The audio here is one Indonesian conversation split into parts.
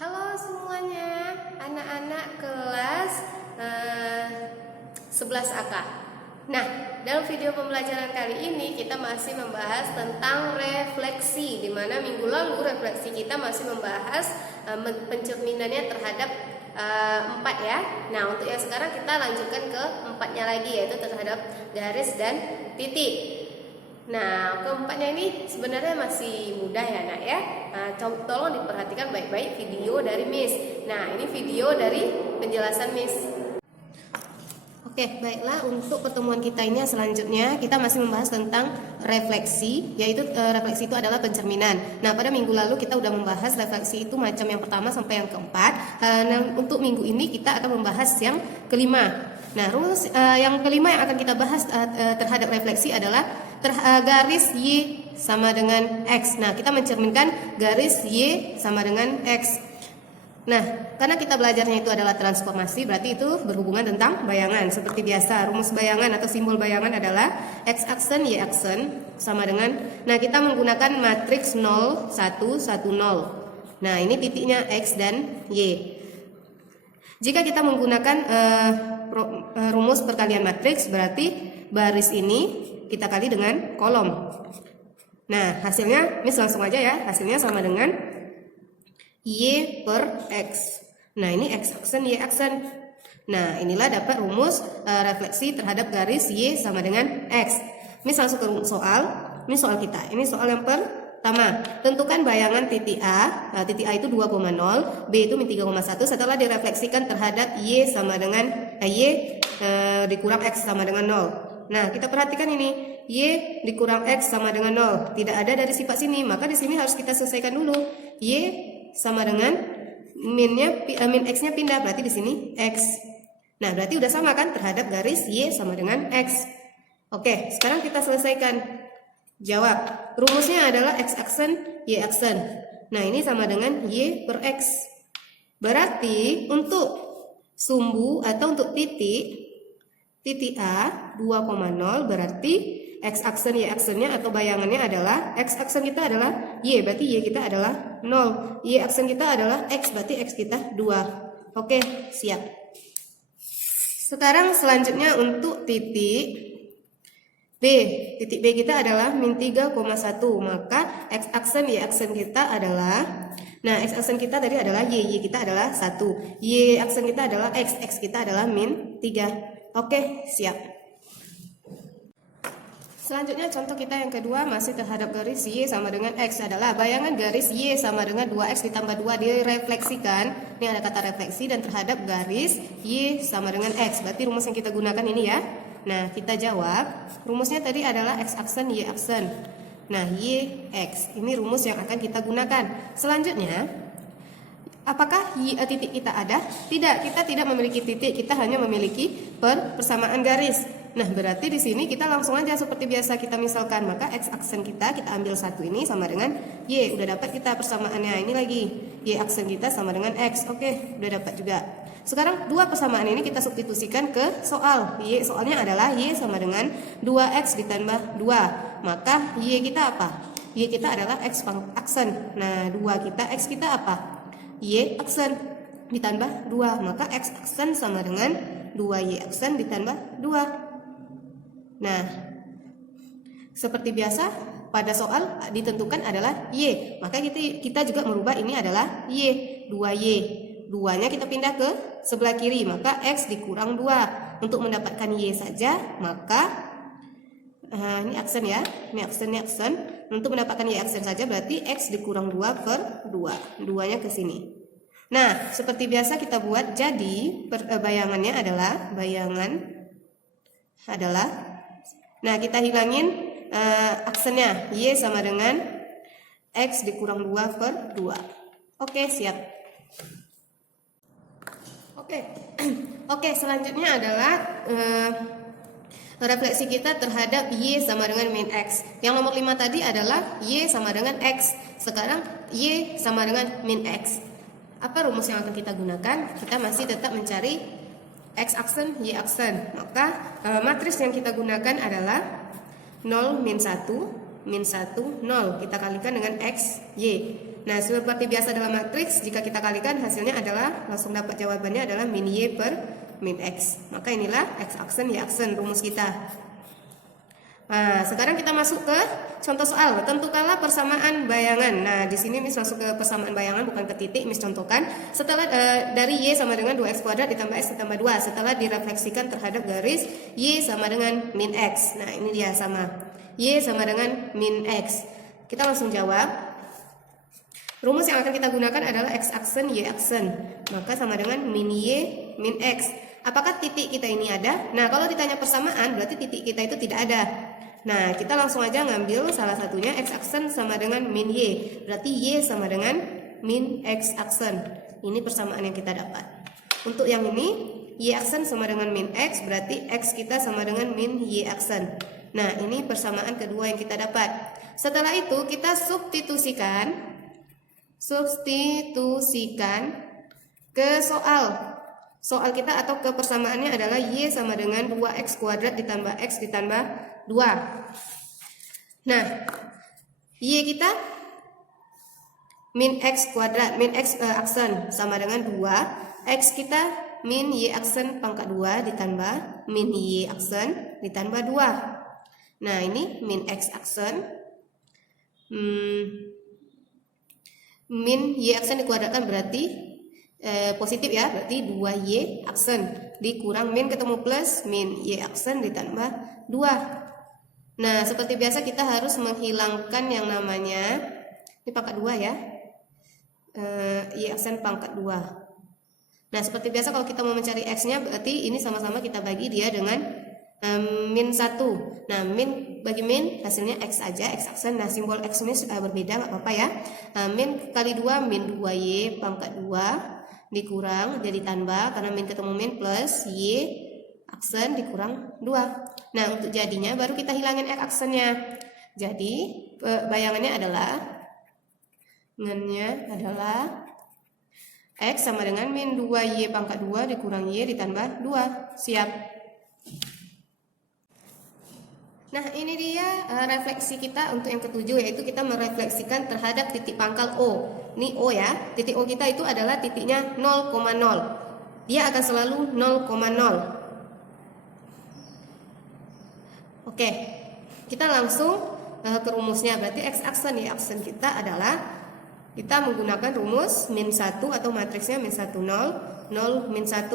Halo semuanya, anak-anak kelas 11 AK. Nah, dalam video pembelajaran kali ini kita masih membahas tentang refleksi, di mana minggu lalu refleksi kita masih membahas pencerminannya terhadap 4 ya. Nah, untuk yang sekarang kita lanjutkan ke 4-nya lagi, yaitu terhadap garis dan titik. Nah, keempatnya ini sebenarnya masih mudah ya nak ya. Tolong diperhatikan baik-baik video dari Miss. Nah, ini video dari penjelasan Miss. Oke, baiklah, untuk pertemuan kita ini selanjutnya kita masih membahas tentang refleksi, yaitu refleksi itu adalah pencerminan. Nah, pada minggu lalu kita udah membahas refleksi itu macam yang pertama sampai yang keempat. Nah, untuk minggu ini kita akan membahas yang kelima. Nah, rumus yang kelima yang akan kita bahas terhadap refleksi adalah garis Y sama dengan X. Nah, kita mencerminkan garis Y sama dengan X. Nah, karena kita belajarnya itu adalah transformasi, berarti itu berhubungan tentang bayangan. Seperti biasa, rumus bayangan atau simbol bayangan adalah X aksen, Y aksen sama dengan, nah kita menggunakan matriks 0, 1, 1, 0. Nah, ini titiknya X dan Y. Jika kita menggunakan rumus perkalian matriks, berarti baris ini kita kali dengan kolom. Nah, hasilnya, ini langsung aja ya, hasilnya sama dengan Y per X. Nah, ini X aksen, Y aksen. Nah, inilah dapat rumus refleksi terhadap garis Y sama dengan X. Ini langsung ke soal. Ini soal kita. Ini soal yang pertama. Tentukan bayangan titik A. Nah, titik A itu 2,0, B itu min 3,1 setelah direfleksikan terhadap Y sama dengan Y dikurang X sama dengan 0. Nah, kita perhatikan ini, Y dikurang X sama dengan 0. Tidak ada dari sifat sini, maka di sini harus kita selesaikan dulu. Y sama dengan min X-nya pindah, berarti di sini X. Nah, berarti udah sama kan terhadap garis Y sama dengan X. Oke, sekarang kita selesaikan. Jawab. Rumusnya adalah X aksen, Y aksen. Nah, ini sama dengan Y per X. Berarti untuk sumbu atau untuk titik A 2,0 berarti X aksen Y aksennya atau bayangannya adalah X aksen kita adalah Y, berarti Y kita adalah 0. Y aksen kita adalah X, berarti X kita 2. Oke, siap. Sekarang selanjutnya untuk titik B. Titik B kita adalah min 3,1, maka X aksen Y aksen kita adalah, nah X aksen kita tadi adalah Y kita adalah 1. Y aksen kita adalah X kita adalah min 3. Oke, siap. Selanjutnya contoh kita yang kedua masih terhadap garis Y sama dengan X adalah bayangan garis Y sama dengan 2X ditambah 2 direfleksikan. Ini ada kata refleksi dan terhadap garis Y sama dengan X. Berarti rumus yang kita gunakan ini ya. Nah, kita jawab. Rumusnya tadi adalah X aksen, Y aksen. Nah, Y, X. Ini rumus yang akan kita gunakan. Selanjutnya, apakah titik kita ada? Tidak, kita tidak memiliki titik, kita hanya memiliki persamaan garis. Nah, berarti di sini kita langsung aja seperti biasa kita misalkan, maka X aksen kita ambil satu ini sama dengan Y, udah dapat kita persamaannya. Ini lagi Y aksen kita sama dengan X. Oke, udah dapat juga. Sekarang dua persamaan ini kita substitusikan ke soal. Y soalnya adalah Y sama dengan 2X ditambah 2. Maka Y kita apa? Y kita adalah X aksen. Nah, 2 kita, X kita apa? Y aksen ditambah 2, maka X aksen sama dengan 2Y aksen ditambah 2. Nah, seperti biasa pada soal ditentukan adalah Y, maka kita juga merubah ini adalah Y, 2Y. 2-nya kita pindah ke sebelah kiri, maka X dikurang 2. Untuk mendapatkan Y saja, maka ini aksen ya, ini aksen. Untuk mendapatkan Y aksen saja berarti X dikurang 2 per 2. 2-nya ke sini. Nah, seperti biasa kita buat, jadi bayangannya adalah, nah kita hilangin aksennya, Y sama dengan X dikurang 2 per 2. Oke, siap. Oke, selanjutnya adalah refleksi kita terhadap Y sama dengan min X. Yang nomor 5 tadi adalah Y sama dengan X. Sekarang Y sama dengan min X. Apa rumus yang akan kita gunakan? Kita masih tetap mencari X aksen, Y aksen. Maka matriks yang kita gunakan adalah 0, min 1, min 1, 0. Kita kalikan dengan X, Y. Nah, seperti biasa dalam matriks, jika kita kalikan hasilnya adalah langsung dapat jawabannya adalah min Y per min X. Maka inilah X aksen Y aksen rumus kita. Nah, sekarang kita masuk ke contoh soal. Tentukanlah persamaan bayangan. Nah, di sini Miss masuk ke persamaan bayangan, bukan ke titik. Miss contohkan setelah dari Y sama dengan 2X kuadrat ditambah X ditambah 2 setelah direfleksikan terhadap garis Y sama dengan min X. Nah, ini dia sama. Y sama dengan min X. Kita langsung jawab. Rumus yang akan kita gunakan adalah X aksen Y aksen. Maka sama dengan min Y min X. Apakah titik kita ini ada? Nah, kalau ditanya persamaan berarti titik kita itu tidak ada. Nah, kita langsung aja ngambil salah satunya X aksen sama dengan min Y. Berarti Y sama dengan min X aksen. Ini persamaan yang kita dapat. Untuk yang ini, Y aksen sama dengan min X, berarti X kita sama dengan min Y aksen. Nah, ini persamaan kedua yang kita dapat. Setelah itu, kita substitusikan ke soal kita atau ke persamaannya adalah Y sama dengan 2X kuadrat ditambah X ditambah 2. Nah, Y kita min X kuadrat, min X aksen sama dengan 2. X kita min Y aksen pangkat 2 ditambah min Y aksen ditambah 2. Nah, ini min X aksen min Y aksen dikuadratkan berarti positif ya, berarti 2Y aksen dikurang min ketemu plus min Y aksen ditambah 2. Nah, seperti biasa kita harus menghilangkan yang namanya ini pangkat 2 ya, Y aksen pangkat 2. Nah, seperti biasa kalau kita mau mencari X nya berarti ini sama-sama kita bagi dia dengan min 1. Nah, min bagi min hasilnya X aja, X aksen. Nah, simbol X ini berbeda, nggak apa-apa ya. Min kali 2 min 2Y pangkat 2 dikurang jadi tambah karena min ketemu min plus Y aksen dikurang 2. Nah, untuk jadinya baru kita hilangin X aksennya. Jadi bayangannya adalah X sama dengan min 2Y pangkat 2 dikurang Y ditambah 2. Siap. Nah, ini dia refleksi kita untuk yang ketujuh, yaitu kita merefleksikan terhadap titik pangkal O. Ini O ya, titik O kita itu adalah titiknya 0,0. Dia akan selalu 0,0. Oke, kita langsung ke rumusnya. Berarti X aksen Y aksen kita adalah kita menggunakan rumus min 1 atau matriksnya min 1 0 0 min 1.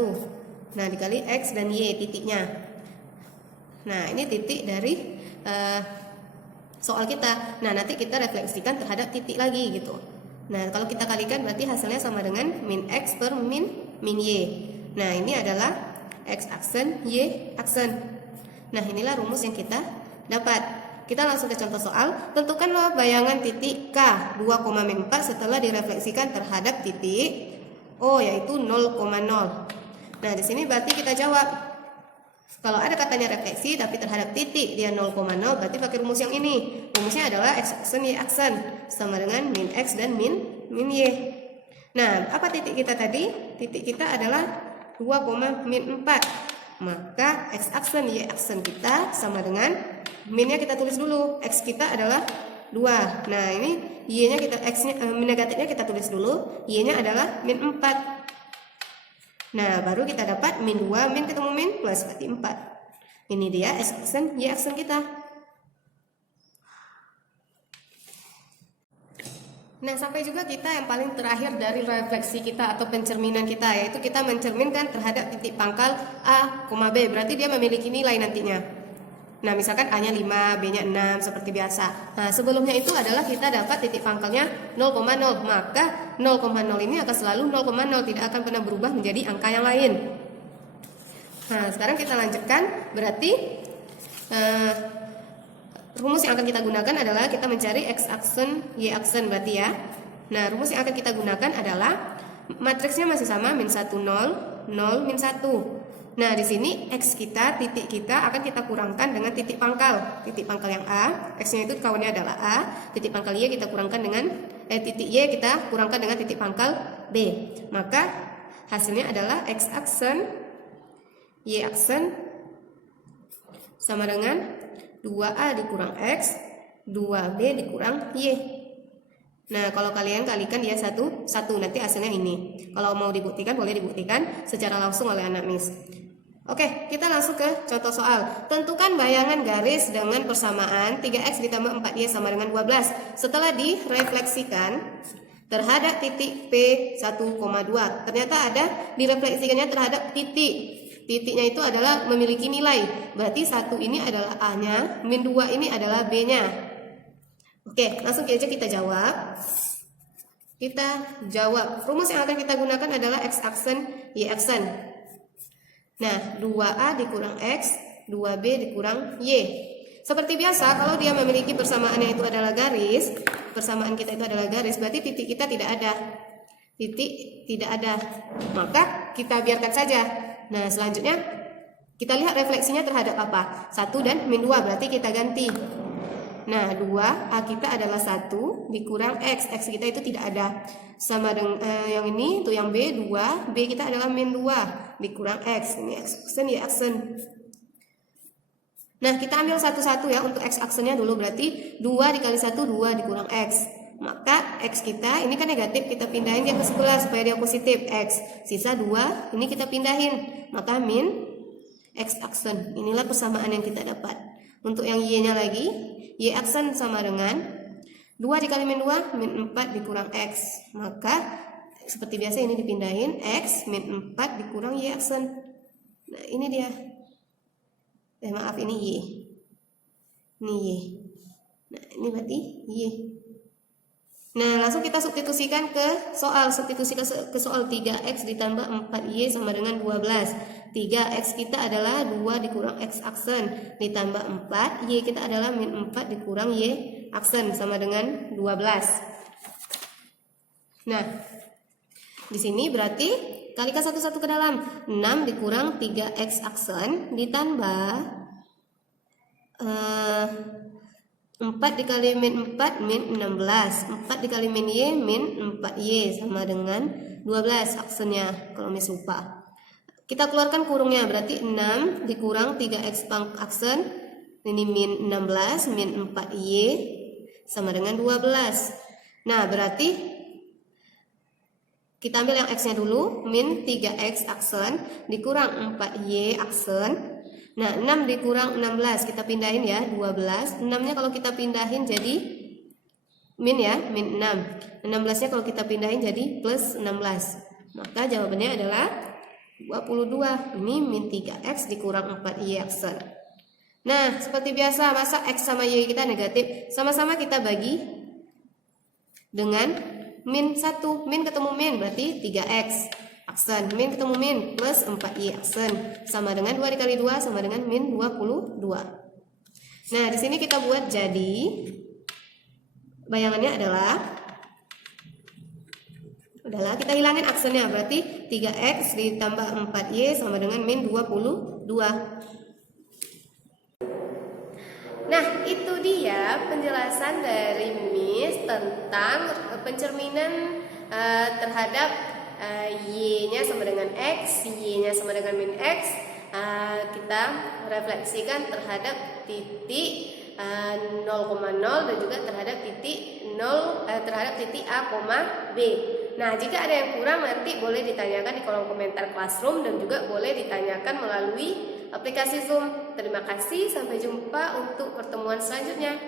Nah, dikali X dan Y titiknya. Nah, ini titik dari soal kita. Nah, nanti kita refleksikan terhadap titik lagi gitu. Nah, kalau kita kalikan berarti hasilnya sama dengan min X per min Y. Nah, ini adalah X aksen Y aksen. Nah, inilah rumus yang kita dapat. Kita langsung ke contoh soal. Tentukanlah bayangan titik K 2,4 setelah direfleksikan terhadap titik O yaitu 0,0. Nah, di sini berarti kita jawab. Kalau ada katanya refleksi tapi terhadap titik dia 0,0 berarti pakai rumus yang ini. Rumusnya adalah X aksen Y aksen sama dengan min X dan min Y. Nah, apa titik kita tadi? Titik kita adalah 2,4. Maka X aksen Y aksen kita sama dengan minnya kita tulis dulu. X kita adalah 2. Nah, ini Y-nya kita min negatifnya kita tulis dulu. Y-nya adalah min 4. Nah, baru kita dapat min 2, min ketemu min plus berarti 4. Ini dia X aksen Y aksen kita. Nah, sampai juga kita yang paling terakhir dari refleksi kita atau pencerminan kita, yaitu kita mencerminkan terhadap titik pangkal A, B. Berarti dia memiliki nilai nantinya. Nah, misalkan A-nya 5, B-nya 6 seperti biasa. Nah, sebelumnya itu adalah kita dapat titik pangkalnya 0,0. Maka 0,0 ini akan selalu 0,0, tidak akan pernah berubah menjadi angka yang lain. Nah, sekarang kita lanjutkan. Berarti rumus yang akan kita gunakan adalah kita mencari X aksen Y aksen berarti ya. Nah, rumus yang akan kita gunakan adalah matriksnya masih sama min 1 0 0 min 1. Nah, di sini X kita, titik kita akan kita kurangkan dengan titik pangkal. Titik pangkal yang A, X-nya itu kawannya adalah A. Titik pangkal Y kita kurangkan dengan titik Y kita kurangkan dengan titik pangkal B. Maka hasilnya adalah X aksen Y aksen sama dengan 2A dikurang X, 2B dikurang Y. Nah, kalau kalian kalikan dia satu, nanti hasilnya ini. Kalau mau dibuktikan, boleh dibuktikan secara langsung oleh anak Miss. Oke, kita langsung ke contoh soal. Tentukan bayangan garis dengan persamaan 3x ditambah 4y sama dengan 12. Setelah direfleksikan terhadap titik P1,2. Ternyata ada direfleksikannya terhadap titik. Titiknya itu adalah memiliki nilai. Berarti 1 ini adalah A-nya, min 2 ini adalah B-nya. Oke, langsung aja kita jawab. Kita jawab. Rumus yang akan kita gunakan adalah x aksen, y aksen. Nah, 2A dikurang x, 2B dikurang y. Seperti biasa, kalau dia memiliki persamaannya itu adalah garis, persamaan kita itu adalah garis, berarti titik kita tidak ada. Titik tidak ada. Maka kita biarkan saja. Nah, selanjutnya kita lihat refleksinya terhadap apa? 1 dan min 2, berarti kita ganti. Nah, 2A kita adalah 1 dikurang X. X kita itu tidak ada. Sama dengan yang ini, itu yang B, 2. B kita adalah min 2 dikurang X. Ini X aksen, Y aksen. Nah, kita ambil satu-satu ya untuk X aksennya dulu. Berarti 2 dikali 1, 2 dikurang X. Maka X kita, ini kan negatif, kita pindahin dia ke sebelah supaya dia positif. X, sisa 2, ini kita pindahin. Maka min X aksen. Inilah persamaan yang kita dapat. Untuk yang Y-nya lagi, Y aksen sama dengan 2 dikali min 2, min 4 dikurang X. Maka seperti biasa ini dipindahin, X min 4 dikurang Y aksen. Nah, ini dia. Maaf, ini Y. Ini Y. Nah, ini berarti Y. Nah, langsung kita substitusikan ke soal. Substitusikan ke soal 3x ditambah 4y sama dengan 12. 3x kita adalah 2 dikurang x aksen ditambah 4, y kita adalah min 4 dikurang y aksen sama dengan 12. Nah, di sini berarti kalikan satu-satu ke dalam. 6 dikurang 3x aksen ditambah 4 dikali min 4 min 16. 4 dikali min y min 4y sama dengan 12 aksennya kalau Miss lupa. Kita keluarkan kurungnya, berarti 6 dikurang 3x aksen, ini min 16 min 4y sama dengan 12. Nah, berarti kita ambil yang x-nya dulu, min 3x aksen dikurang 4y aksen. Nah, 6 dikurang 16, kita pindahin ya, 12. 6-nya kalau kita pindahin jadi min ya, min 6. 16-nya kalau kita pindahin jadi plus 16. Maka jawabannya adalah 22. Ini min 3x dikurang 4y aksen. Nah, seperti biasa, masa x sama y kita negatif, sama-sama kita bagi dengan min 1. Min ketemu min berarti 3x aksen, min ketemu min plus 4y aksen sama dengan 2 dikali 2 sama dengan min 22. Nah, di sini kita buat jadi bayangannya adalah kita hilangin aksennya, berarti 3x ditambah 4y sama dengan min 22. Nah, itu dia penjelasan dari Miss tentang pencerminan terhadap y-nya sama dengan x, y-nya sama dengan min x. Kita refleksikan terhadap titik 0,0 dan juga terhadap titik 0 terhadap titik A, B. Nah, jika ada yang kurang nanti boleh ditanyakan di kolom komentar Classroom dan juga boleh ditanyakan melalui aplikasi Zoom. Terima kasih, sampai jumpa untuk pertemuan selanjutnya.